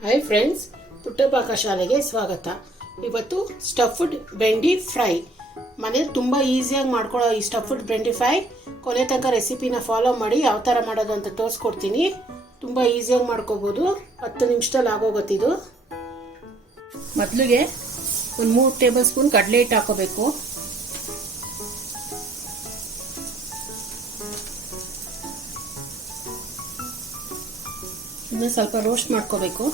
Hi friends, ಪುಟ್ಟ ಪಾಕಶಾಲೆಗೆ ಸ್ವಾಗತ. ಇವತ್ತು ಸ್ಟಫ್ಡ್ ಬೆಂಡಿ ಫ್ರೈ ಮನೇಲಿ ತುಂಬ ಈಸಿಯಾಗಿ ಮಾಡ್ಕೊಳ್ಳೋ ಈ ಸ್ಟಫ್ಡ್ ಬೆಂಡಿ ಫ್ರೈ ಕೊನೆ ತನಕ ರೆಸಿಪಿನ ಫಾಲೋ ಮಾಡಿ ಯಾವ ಥರ ಮಾಡೋದು ಅಂತ ತೋರಿಸ್ಕೊಡ್ತೀನಿ. ತುಂಬ ಈಸಿಯಾಗಿ ಮಾಡ್ಕೋಬೋದು, 10 ನಿಮಿಷದಲ್ಲಿ ಆಗೋಗುತ್ತಿದ್ದು. ಮೊದಲಿಗೆ ಒಂದು 3 ಟೇಬಲ್ ಸ್ಪೂನ್ ಕಡಲೆ ಹಿಟ್ಟು ಹಾಕೋಬೇಕು. ಇದನ್ನ ಸ್ವಲ್ಪ ರೋಸ್ಟ್ ಮಾಡ್ಕೋಬೇಕು.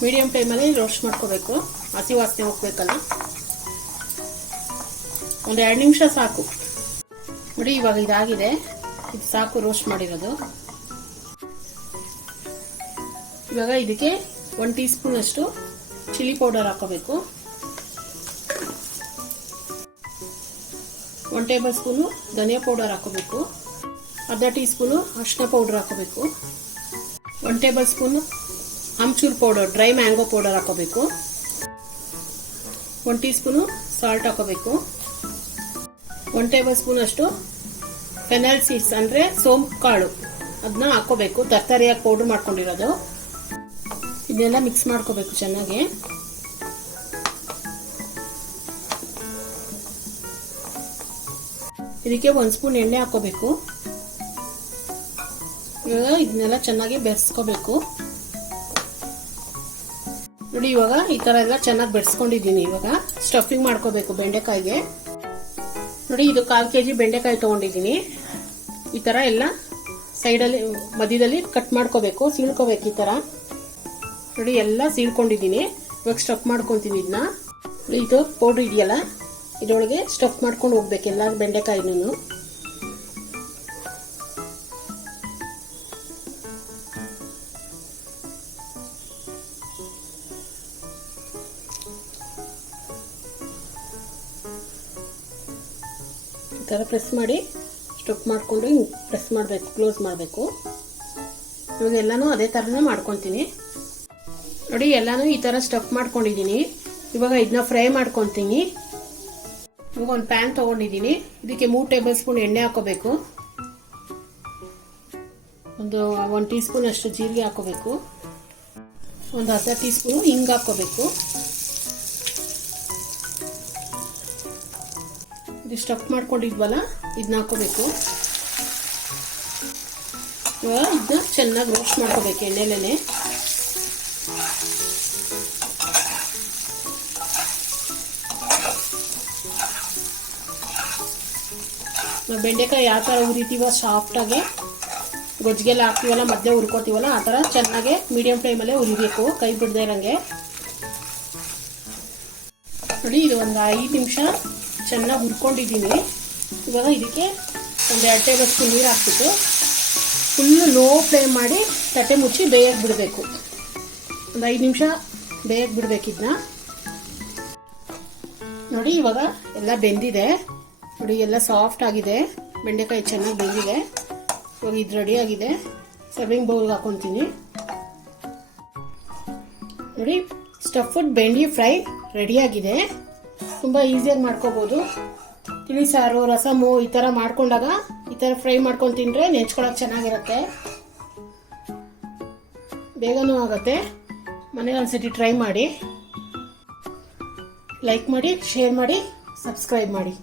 ಮೀಡಿಯಂ ಫ್ಲೇಮಲ್ಲಿ ರೋಸ್ಟ್ ಮಾಡ್ಕೋಬೇಕು, ಹಸಿ ವಾಸನೆ ಹೋಗ್ಬೇಕಲ್ಲ. ಒಂದು 2 ನಿಮಿಷ ಸಾಕು ನೋಡಿ. ಇವಾಗ ಇದಾಗಿದೆ, ಇದು ಸಾಕು ರೋಸ್ಟ್ ಮಾಡಿರೋದು. ಇವಾಗ ಇದಕ್ಕೆ 1 ಟೀ ಸ್ಪೂನ್ ಅಷ್ಟು ಚಿಲ್ಲಿ ಪೌಡರ್ ಹಾಕೋಬೇಕು. 1 ಟೇಬಲ್ ಸ್ಪೂನು ಧನಿಯಾ ಪೌಡರ್ ಹಾಕೋಬೇಕು. ಅರ್ಧ ಟೀ ಸ್ಪೂನು ಅರಿಶಿನ ಪೌಡರ್ ಹಾಕೋಬೇಕು. 1 table spoon amchur powder, dry mango powder ಹಾಕೋಬೇಕು. 1 ಟೀ ಸ್ಪೂನು ಸಾಲ್ಟ್ ಹಾಕೋಬೇಕು. 1 ಟೇಬಲ್ ಸ್ಪೂನ್ ಅಷ್ಟು ಫೆನಲ್ ಸೀಡ್ಸ್ ಅಂದರೆ ಸೋಂಪು ಕಾಳು, ಅದನ್ನ ಹಾಕೋಬೇಕು. ತರಕಾರಿಯಾಗಿ ಪೌಡರ್ ಮಾಡ್ಕೊಂಡಿರೋದು. ಇದನ್ನೆಲ್ಲ ಮಿಕ್ಸ್ ಮಾಡ್ಕೋಬೇಕು ಚೆನ್ನಾಗಿ. ಇದಕ್ಕೆ 1 ಸ್ಪೂನ್ ಎಣ್ಣೆ ಹಾಕೋಬೇಕು. ಇವಾಗ ಇದನ್ನೆಲ್ಲ ಚೆನ್ನಾಗಿ ಬೆರೆಸ್ಕೋಬೇಕು ನೋಡಿ. ಇವಾಗ ಈ ತರ ಎಲ್ಲ ಚೆನ್ನಾಗಿ ಬೆರೆಸ್ಕೊಂಡಿದ್ದೀನಿ. ಇವಾಗ ಸ್ಟಫಿಂಗ್ ಮಾಡ್ಕೋಬೇಕು ಬೆಂಡೆಕಾಯಿಗೆ. ನೋಡಿ, ಇದು 1/4 kg ಬೆಂಡೆಕಾಯಿ ತಗೊಂಡಿದ್ದೀನಿ. ಈ ತರ ಎಲ್ಲ ಸೈಡಲ್ಲಿ ಮಧ್ಯದಲ್ಲಿ ಕಟ್ ಮಾಡ್ಕೋಬೇಕು, ಸೀಳ್ಕೋಬೇಕು ಈ ತರ ನೋಡಿ. ಎಲ್ಲ ಸೀಳ್ಕೊಂಡಿದ್ದೀನಿ. ಇವಾಗ ಸ್ಟಫ್ ಮಾಡ್ಕೊತೀನಿ ಇದನ್ನ. ಇದು ಪೌಡ್ರ್ ಇದೆಯಲ್ಲ, ಇದರೊಳಗೆ ಸ್ಟಫ್ ಮಾಡ್ಕೊಂಡು ಹೋಗ್ಬೇಕು ಎಲ್ಲ ಬೆಂಡೆಕಾಯಿನೂ. ಈ ಥರ ಪ್ರೆಸ್ ಮಾಡಿ ಸ್ಟಫ್ ಮಾಡಿಕೊಂಡು ಹಿಂಗೆ ಪ್ರೆಸ್ ಮಾಡಬೇಕು, ಕ್ಲೋಸ್ ಮಾಡಬೇಕು. ಇವಾಗ ಎಲ್ಲನೂ ಅದೇ ಥರನೇ ಮಾಡ್ಕೊತೀನಿ ನೋಡಿ. ಎಲ್ಲನೂ ಈ ಥರ ಸ್ಟಫ್ ಮಾಡ್ಕೊಂಡಿದ್ದೀನಿ. ಇವಾಗ ಇದನ್ನ ಫ್ರೈ ಮಾಡ್ಕೊತೀನಿ. ಇವಾಗ ಒಂದು ಪ್ಯಾನ್ ತೊಗೊಂಡಿದ್ದೀನಿ. ಇದಕ್ಕೆ 3 ಟೇಬಲ್ ಸ್ಪೂನ್ ಎಣ್ಣೆ ಹಾಕೋಬೇಕು. ಒಂದು 1 ಟೀ ಸ್ಪೂನ್ ಅಷ್ಟು ಜೀರಿಗೆ ಹಾಕೋಬೇಕು. ಒಂದು ಅರ್ಧ ಟೀ ಸ್ಪೂನು ಹಿಂಗೆ ಹಾಕೋಬೇಕು. ಇದು ಸ್ಟಫ್ ಮಾಡ್ಕೊಂಡಿದ್ವಲ್ಲ, ಇದನ್ನ ಹಾಕೋಬೇಕು. ಇವಾಗ ಇದನ್ನ ಚೆನ್ನಾಗಿ ರೋಸ್ಟ್ ಮಾಡ್ಕೋಬೇಕು ಎಣ್ಣೆಲೇನೆ. ನಾವು ಬೆಂಡೆಕಾಯಿ ಯಾವ ಥರ ಹುರಿತೀವೋ ಸಾಫ್ಟಾಗಿ, ಗೊಜ್ಜಿಗೆಲ್ಲ ಹಾಕ್ತೀವಲ್ಲ ಮಧ್ಯೆ ಹುರ್ಕೋತೀವಲ್ಲ, ಆ ಥರ ಚೆನ್ನಾಗಿ ಮೀಡಿಯಂ ಫ್ಲೇಮಲ್ಲೇ ಹುರಿಬೇಕು, ಕೈ ಬಿಡದೇ ಇರೋಂಗೆ ನೋಡಿ. ಇದು ಒಂದು 5 ನಿಮಿಷ ಚೆನ್ನಾಗಿ ಹುರ್ಕೊಂಡಿದ್ದೀನಿ. ಇವಾಗ ಇದಕ್ಕೆ ಒಂದು 2 ಟೇಬಲ್ ಸ್ಪೂನ್ ನೀರು ಹಾಕ್ಬಿಟ್ಟು ಫುಲ್ಲು ಲೋ ಫ್ಲೇಮ್ ಮಾಡಿ ತಟ್ಟೆ ಮುಚ್ಚಿ ಬೇಯಕ್ಕೆ ಬಿಡಬೇಕು. ಒಂದು 5 ನಿಮಿಷ ಬೇಯಕ್ಕೆ ಬಿಡಬೇಕು ಇದನ್ನ ನೋಡಿ. ಇವಾಗ ಎಲ್ಲ ಬೆಂದಿದೆ ನೋಡಿ, ಎಲ್ಲ ಸಾಫ್ಟ್ ಆಗಿದೆ, ಬೆಂಡೆಕಾಯಿ ಚೆನ್ನಾಗಿ ಬೆಂದಿದೆ. ಇವಾಗ ಇದು ರೆಡಿ ಆಗಿದೆ. ಸರ್ವಿಂಗ್ ಬೌಲ್ಗೆ ಹಾಕೊತೀನಿ ನೋಡಿ. ಸ್ಟಫ್ಡ್ ಬೆಂಡಿ ಫ್ರೈ ರೆಡಿಯಾಗಿದೆ. ತುಂಬ ಈಸಿಯಾಗಿ ಮಾಡ್ಕೋಬೋದು. ತಿಳಿ ಸಾರು, ರಸಮು ಈ ಥರ ಮಾಡ್ಕೊಂಡಾಗ ಈ ಥರ ಫ್ರೈ ಮಾಡ್ಕೊಂಡು ತಿಂದರೆ ನೆಂಚ್ಕೊಳಕ್ಕೆ ಚೆನ್ನಾಗಿರುತ್ತೆ, ಬೇಗನೂ ಆಗುತ್ತೆ. ಮನೇಲಿ ಒಂದ್ಸತಿ ಟ್ರೈ ಮಾಡಿ. ಲೈಕ್ ಮಾಡಿ, ಶೇರ್ ಮಾಡಿ, ಸಬ್ಸ್ಕ್ರೈಬ್ ಮಾಡಿ.